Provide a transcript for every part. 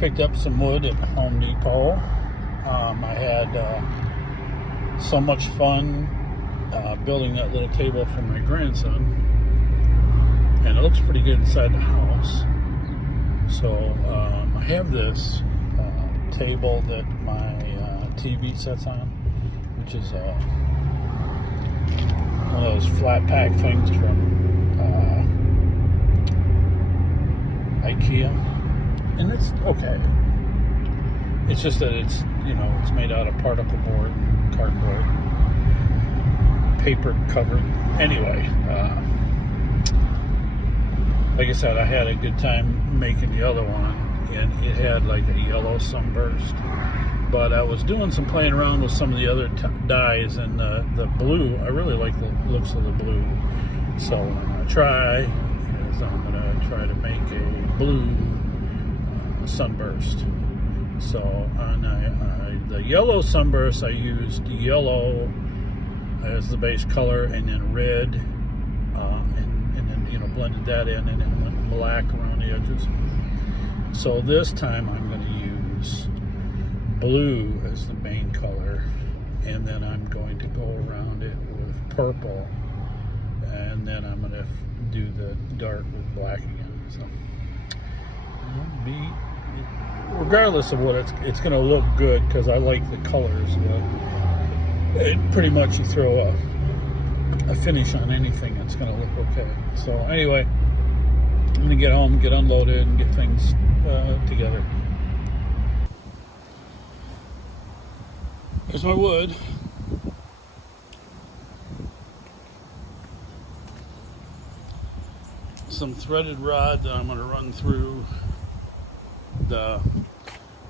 picked up some wood at Home Depot. I had so much fun building that little table for my grandson, and it looks pretty good inside the house. So I have this table that my TV sets on, which is one of those flat pack things from IKEA, and it's okay. It's just that it's made out of particle board and cardboard, paper covered. Anyway, like I said, I had a good time making the other one, and it had like a yellow sunburst. But I was doing some playing around with some of the other dyes, and the blue, I really like the looks of the blue. So what I'm going to try is I'm going to try to make a blue sunburst. So on the yellow sunburst, I used yellow as the base color, and then red, and then blended that in, and then went black around the edges. So this time I'm going to use blue as the main color, and then I'm going to go around it with purple, and then I'm going to do the dark with black again. So regardless of what it's going to look good, because I like the colors, but pretty much you throw a finish on anything, it's going to look okay. So anyway, I'm going to get home, get unloaded, and get things together. Here's my wood. Some threaded rod that I'm going to run through the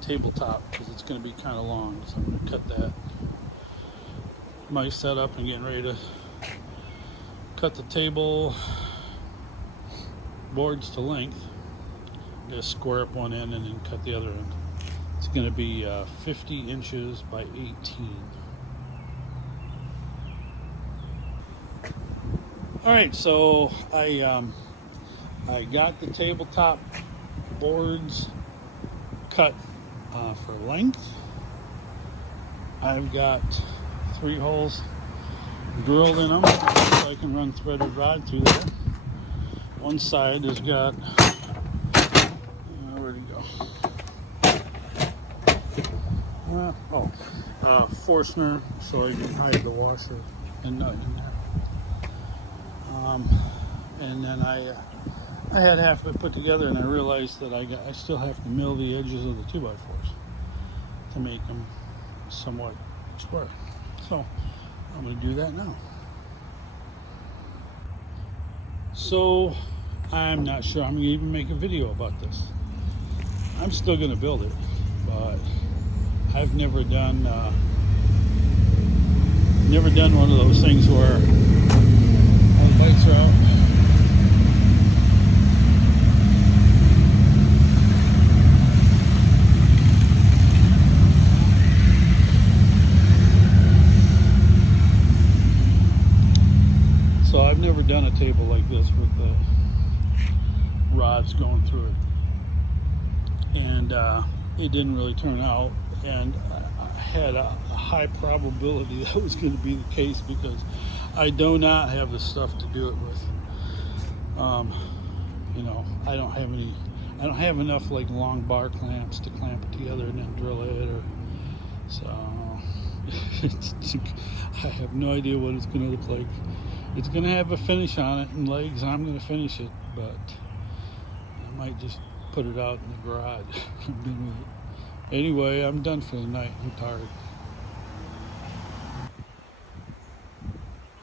tabletop, because it's going to be kind of long, so I'm going to cut that. My setup and getting ready to cut the table boards to length. Just square up one end and then cut the other end. It's going to be 50 inches by 18. All right, so I got the tabletop boards cut for length. I've got 3 holes drilled in them, so I can run threaded rod through there. One side has got where'd it go? Forstner, so I can hide the washer and nut in there. And then I had half of it put together, and I realized that I still have to mill the edges of the 2x4s to make them somewhat square. So I'm going to do that now. So I'm not sure I'm going to even make a video about this. I'm still going to build it, but I've never done one of those things where all the lights are out. So I've never done a table like this with the rods going through it, and it didn't really turn out, and I had a high probability that was going to be the case, because I do not have the stuff to do it with. I don't have enough like long bar clamps to clamp it together and then drill it, I have no idea what it's going to look like. It's going to have a finish on it and legs, and I'm going to finish it, but I might just put it out in the garage. I'm done with it. Anyway, I'm done for the night. I'm tired.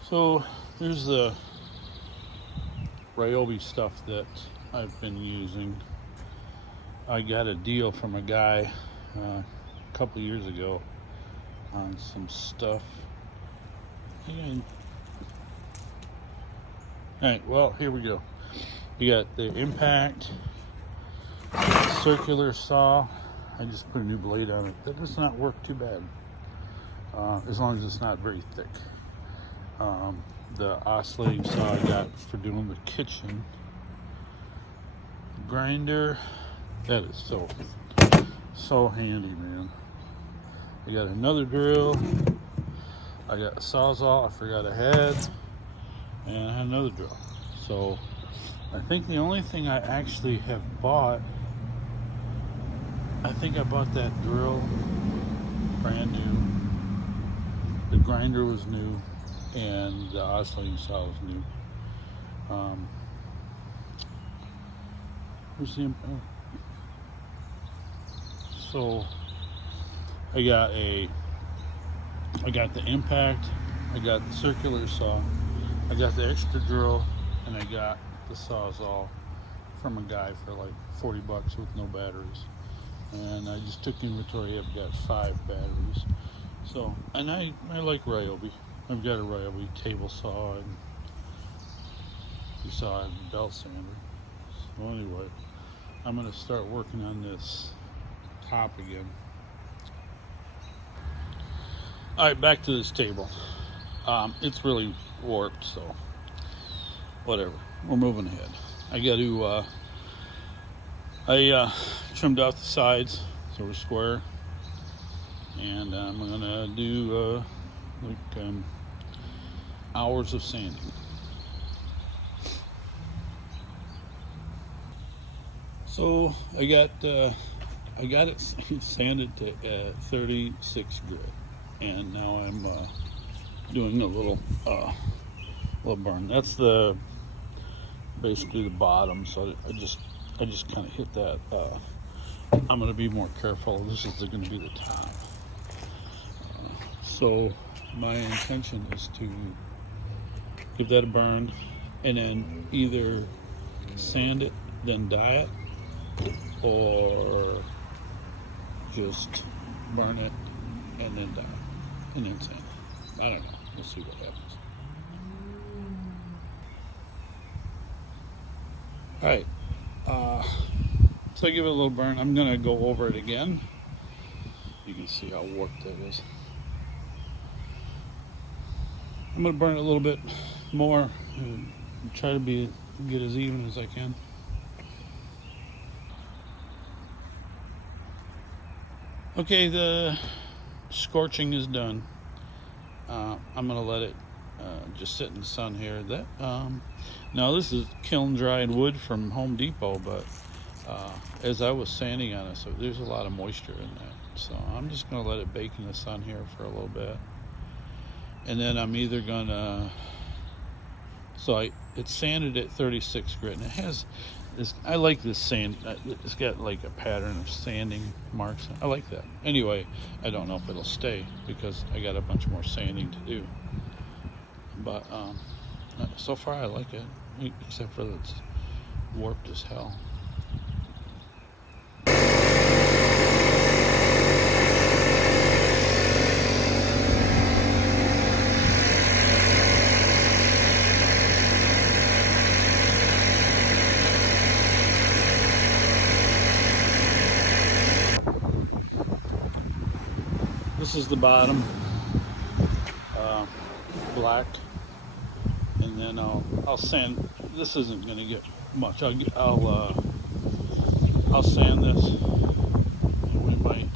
So there's the Ryobi stuff that I've been using. I got a deal from a guy a couple years ago on some stuff. Alright, well, here we go. You got the Impact circular saw. I just put a new blade on it. That does not work too bad, as long as it's not very thick. The oscillating saw I got for doing the kitchen. Grinder, that is so So handy, man. I got another drill. I got a Sawzall I forgot I had, and I had another drill. So I think the only thing I actually have bought, I think I bought that drill brand new. The grinder was new, and the oscillating saw was new. Where's the So I got the impact, I got the circular saw, I got the extra drill, and I got the Sawzall from a guy for like 40 bucks with no batteries. And I just took inventory. I've got 5 batteries. So, and I like Ryobi. I've got a Ryobi table saw and saw and belt sander. So anyway, I'm gonna start working on this top again. All right, back to this table. It's really warped, so whatever. We're moving ahead. I got to. I trimmed off the sides so we're square, and I'm gonna do hours of sanding. So I got it sanded to 36 grit, and now I'm doing a little burn. That's basically the bottom. So I just kind of hit that. I'm going to be more careful. This is going to be the top. So my intention is to give that a burn, and then either sand it, then dye it, or just burn it and then dye it, and then sand it. I don't know. We'll see what happens. All right. So I give it a little burn. I'm gonna go over it again. You can see how warped that is. I'm gonna burn it a little bit more and try to get as even as I can. Okay, the scorching is done. I'm gonna let it just sit in the sun here. Now this is kiln dried wood from Home Depot, but as I was sanding on it, so there's a lot of moisture in that. So I'm just gonna let it bake in the sun here for a little bit, and then I'm either gonna. It's sanded at 36 grit, and it has this. I like this sand. It's got like a pattern of sanding marks. I like that. Anyway, I don't know if it'll stay because I got a bunch more sanding to do. But so far I like it, except for that it's warped as hell. This is the bottom, black, and then I'll sand. This isn't going to get much. I'll sand this. And we might.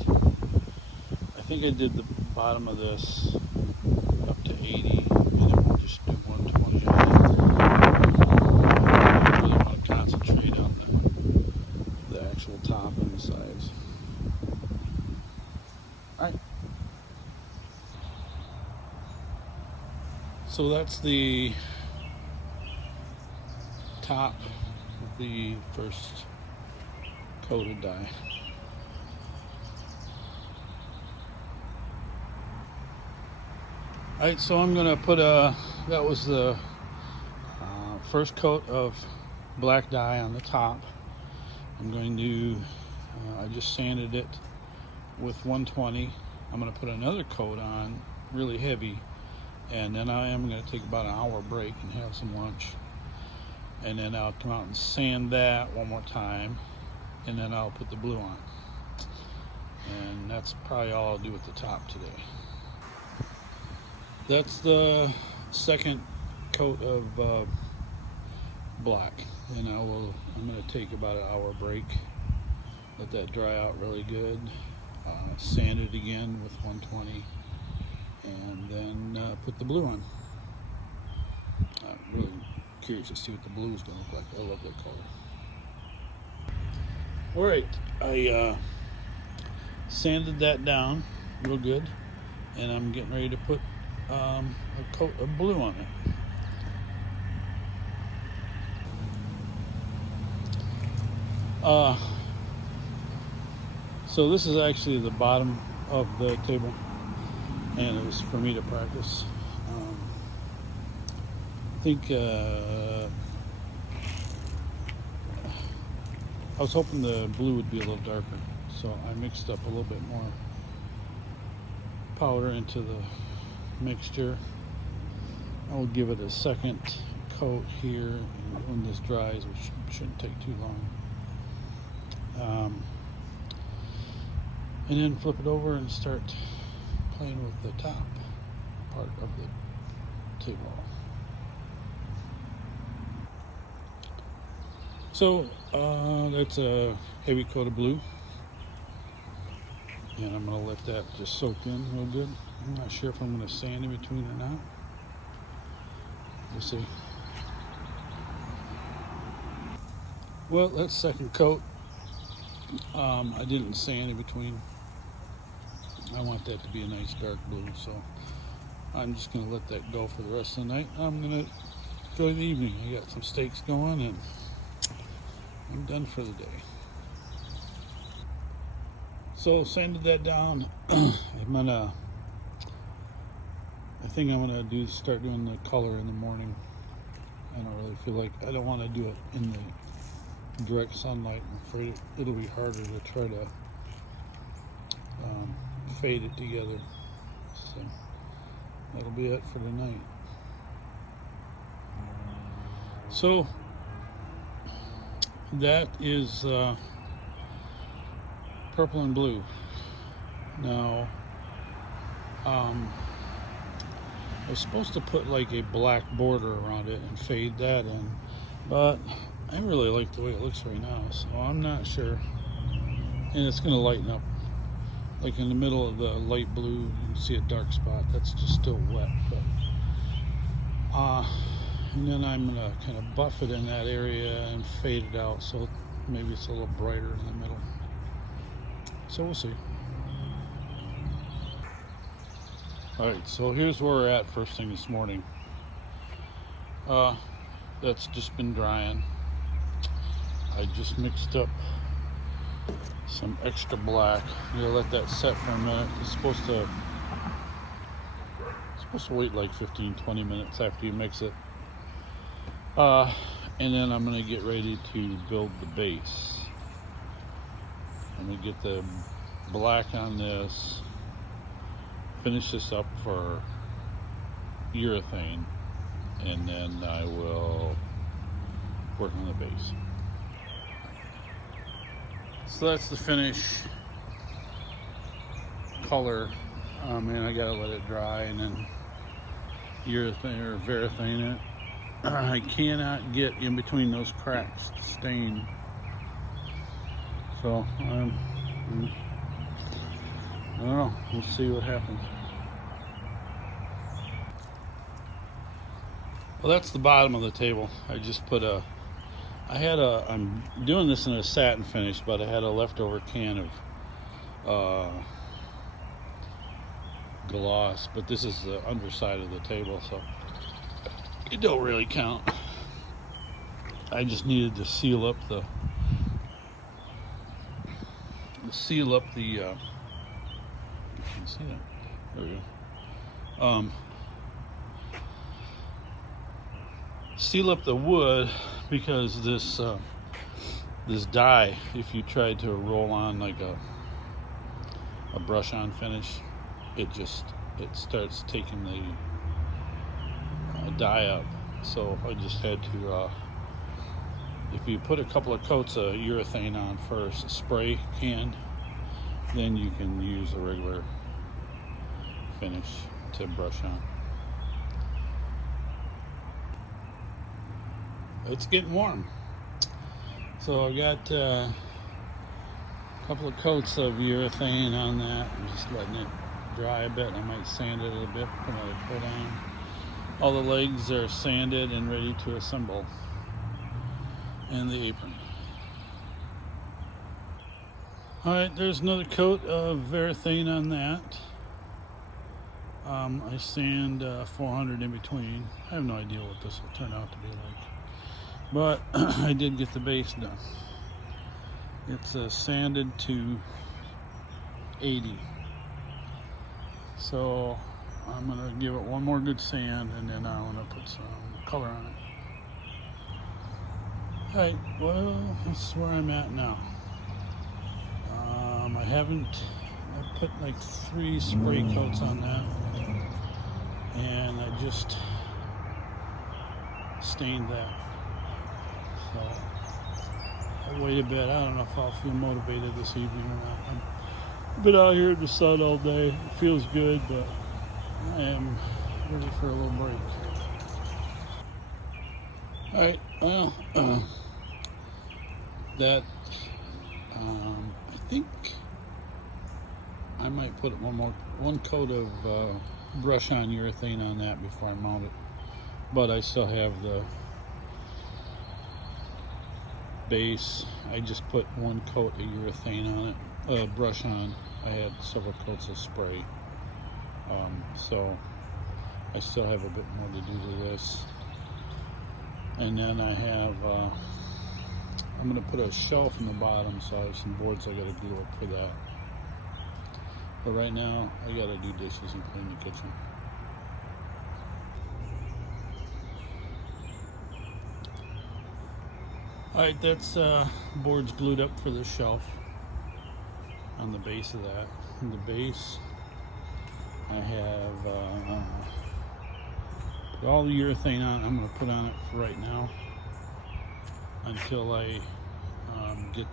I think I did the bottom of this up to 80, and then we'll just do 120. I really want to concentrate on the actual top and the sides. All right. So that's the top of the first coated dye. Alright, so I'm gonna put that was the first coat of black dye on the top. I'm going to, I just sanded it with 120. I'm gonna put another coat on, really heavy. And then I am going to take about an hour break and have some lunch. And then I'll come out and sand that one more time. And then I'll put the blue on. And that's probably all I'll do at the top today. That's the second coat of black. And I'm going to take about an hour break. Let that dry out really good. Sand it again with 120, and then put the blue on. I'm really curious to see what the blue is going to look like. I love that color. All right, I sanded that down real good, and I'm getting ready to put a coat of blue on it. So this is actually the bottom of the table, and it was for me to practice. I think I was hoping the blue would be a little darker, so I mixed up a little bit more powder into the mixture. I'll give it a second coat here, and when this dries, which shouldn't take too long. And then flip it over and start playing with the top part of the table. So that's a heavy coat of blue, and I'm going to let that just soak in real good. I'm not sure if I'm going to sand in between or not. We'll see. Well, that's second coat. I didn't sand in between. I want that to be a nice dark blue, so I'm just going to let that go for the rest of the night. I'm going to enjoy the evening. I got some steaks going, and I'm done for the day. So sanded that down. I think I'm gonna start doing the color in the morning. I don't really feel like, I don't want to do it in the direct sunlight. I'm afraid it'll be harder to try to fade it together. So that'll be it for tonight. So that is purple and blue. Now I was supposed to put like a black border around it and fade that in, but I really like the way it looks right now, so I'm not sure. And it's going to lighten up. Like in the middle of the light blue, you can see a dark spot. That's just still wet, but and then I'm going to kind of buff it in that area and fade it out, so maybe it's a little brighter in the middle. So we'll see. Alright, so here's where we're at first thing this morning. That's just been drying. I just mixed up some extra black. You gotta let that set for a minute. It's supposed to wait like 15-20 minutes after you mix it. And then I'm gonna get ready to build the base. I'm gonna get the black on this, finish this up for urethane, and then I will work on the base. So that's the finish color, and I gotta let it dry and then urethane or varathane it. I cannot get in between those cracks to stain, so I don't know, we'll see what happens. Well, that's the bottom of the table. I just put I'm doing this in a satin finish, but I had a leftover can of gloss, but this is the underside of the table, so it don't really count. I just needed to seal up the you can see that. There we go. Seal up the wood, because this dye, if you tried to roll on like a brush on finish, it starts taking the dye up. So I just had to if you put a couple of coats of urethane on first, spray can, then you can use a regular finish to brush on. It's getting warm, so I got A couple of coats of urethane on that. I'm just letting it dry a bit. I might sand it a bit, put another coat on. All the legs are sanded and ready to assemble. And the apron. Alright, there's another coat of Varathane on that. I sand 400 in between. I have no idea what this will turn out to be like. But I did get the base done. It's sanded to 80. So I'm going to give it one more good sand, and then I'm going to put some color on it. Alright, well, that's where I'm at now. I put like 3 spray coats on that, and I just stained that. So I'll wait a bit. I don't know if I'll feel motivated this evening or not. I've been out here in the sun all day. It feels good, but I am ready for a little break. Alright, well, I think I might put one coat of brush on urethane on that before I mount it. But I still have the base. I just put one coat of urethane on it, brush on. I had several coats of spray. So I still have a bit more to do to this. And then I have, I'm going to put a shelf in the bottom, so I have some boards I got to glue up for that. But right now, I got to do dishes and clean the kitchen. Alright, that's boards glued up for the shelf on the base of that. In the base, I have put all the urethane on. I'm going to put on it for right now until I get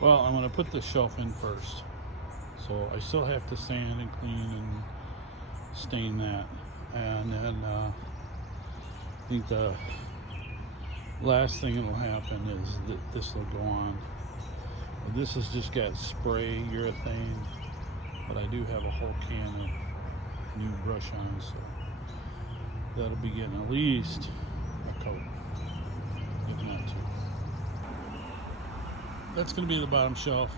well, I'm going to put the shelf in first. So I still have to sand and clean and stain that. And then I think the last thing that will happen is that this will go on. This has just got spray urethane, but I do have a whole can of new brush on, so that'll be getting at least a coat, if not 2. That's going to be the bottom shelf.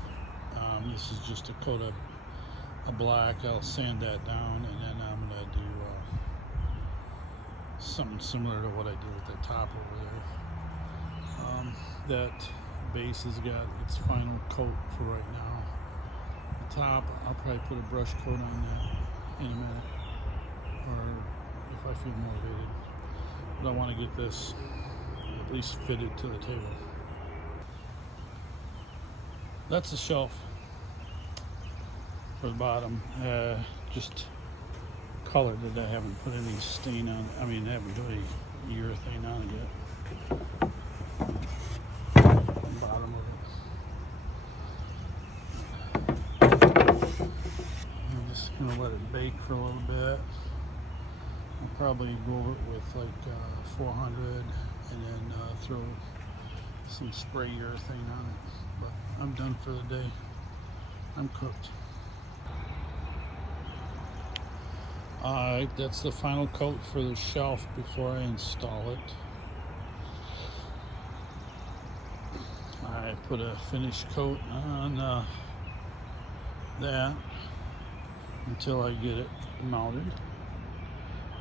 This is just a coat of a black. I'll sand that down, and then I'm going to do something similar to what I did with the top over there. That base has got its final coat for right now. The top, I'll probably put a brush coat on that in a minute, or if I feel motivated. But I want to get this at least fitted to the table. That's the shelf for the bottom. Just colored it. I haven't put any stain on. I mean, I haven't put any urethane on it yet. The bottom of it. I'm just gonna let it bake for a little bit. I'll probably go over it with like 400, and then throw some spray urethane on it. But I'm done for the day. I'm cooked. Alright, that's the final coat for the shelf before I install it. I put a finish coat on that until I get it mounted.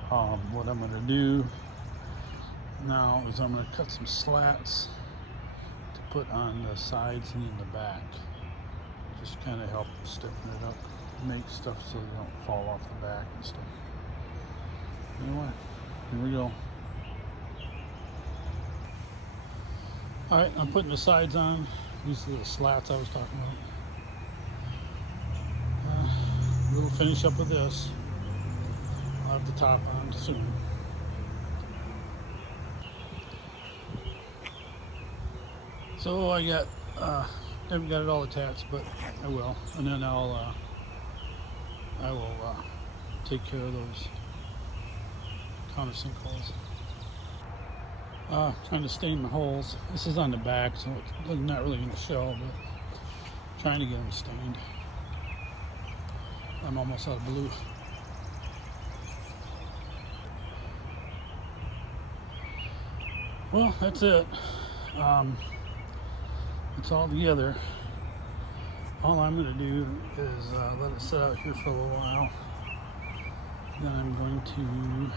What I'm going to do now is I'm going to cut some slats to put on the sides and in the back. Just kind of help stiffen it up, make stuff so they don't fall off the back and stuff. Anyway, here we go. Alright, I'm putting the sides on. These are the slats I was talking about. We'll finish up with this. I'll have the top on soon. So I got, haven't got it all attached, but I will. And then I will take care of those counter sinkholes. Trying to stain the holes. This is on the back, so it's not really going to show, but trying to get them stained. I'm almost out of blue. Well, that's it. It's all together. All I'm going to do is let it sit out here for a little while. Then I'm going to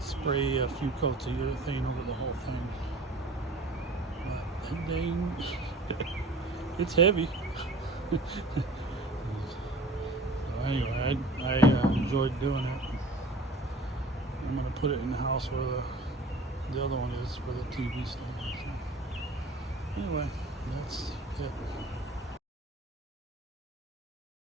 spray a few coats of urethane over the whole thing. But dang, it's heavy. So anyway, I enjoyed doing it. I'm going to put it in the house where the other one is, where the TV stand is. Anyway, that's it.